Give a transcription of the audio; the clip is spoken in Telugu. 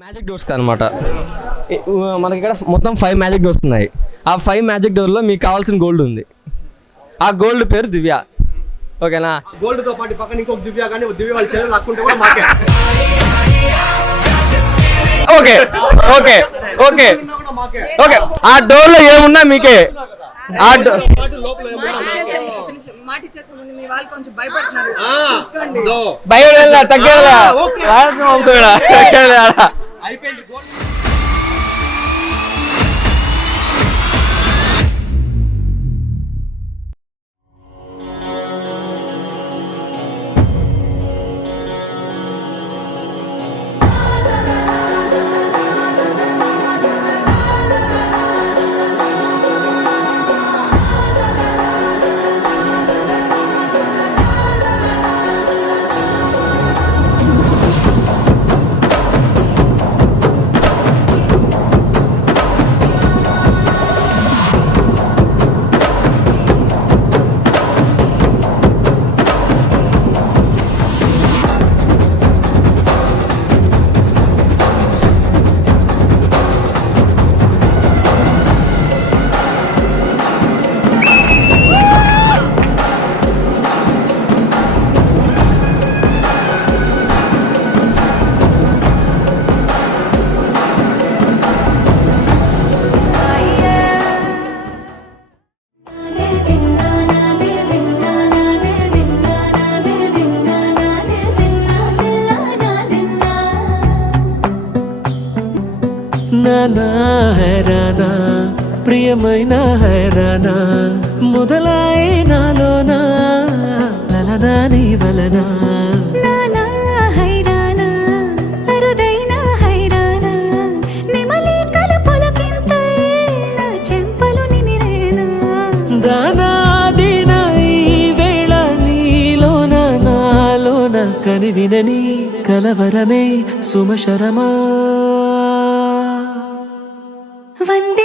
మ్యాజిక్ డోర్స్ అనమాట. మనకి ఇక్కడ మొత్తం 5 మ్యాజిక్ డోర్స్ ఉన్నాయి. ఆ 5 మ్యాజిక్ డోర్లో మీకు కావాల్సిన గోల్డ్ ఉంది. ఆ గోల్డ్ పేరు దివ్య. ఓకేనా? గోల్డ్ తో పాటు పక్కన ఇంకొక దివ్య కానీ దివ్య వాళ్ళ చెల్లెలు లాక్కుంటే కూడా మాకే. Okay okay okay okay. ఆ డోర్ లో ఏమున్నా మీకే. ఆ భయపడేలా తగ్గేలా అయిపోయింది. నానా హైరానా ప్రియమైన హైరానా మొదలాయి నాలోనా లలనా నీ వలనా నానా హైరానా అరుదైన హైరానా నిమలి కలుపులకింతై నా చెంపలు నిమిరేనా దానాదిన ఈ వేళ నీలోన నాలోన కనివినని కలవరమే సుమశరమా వందే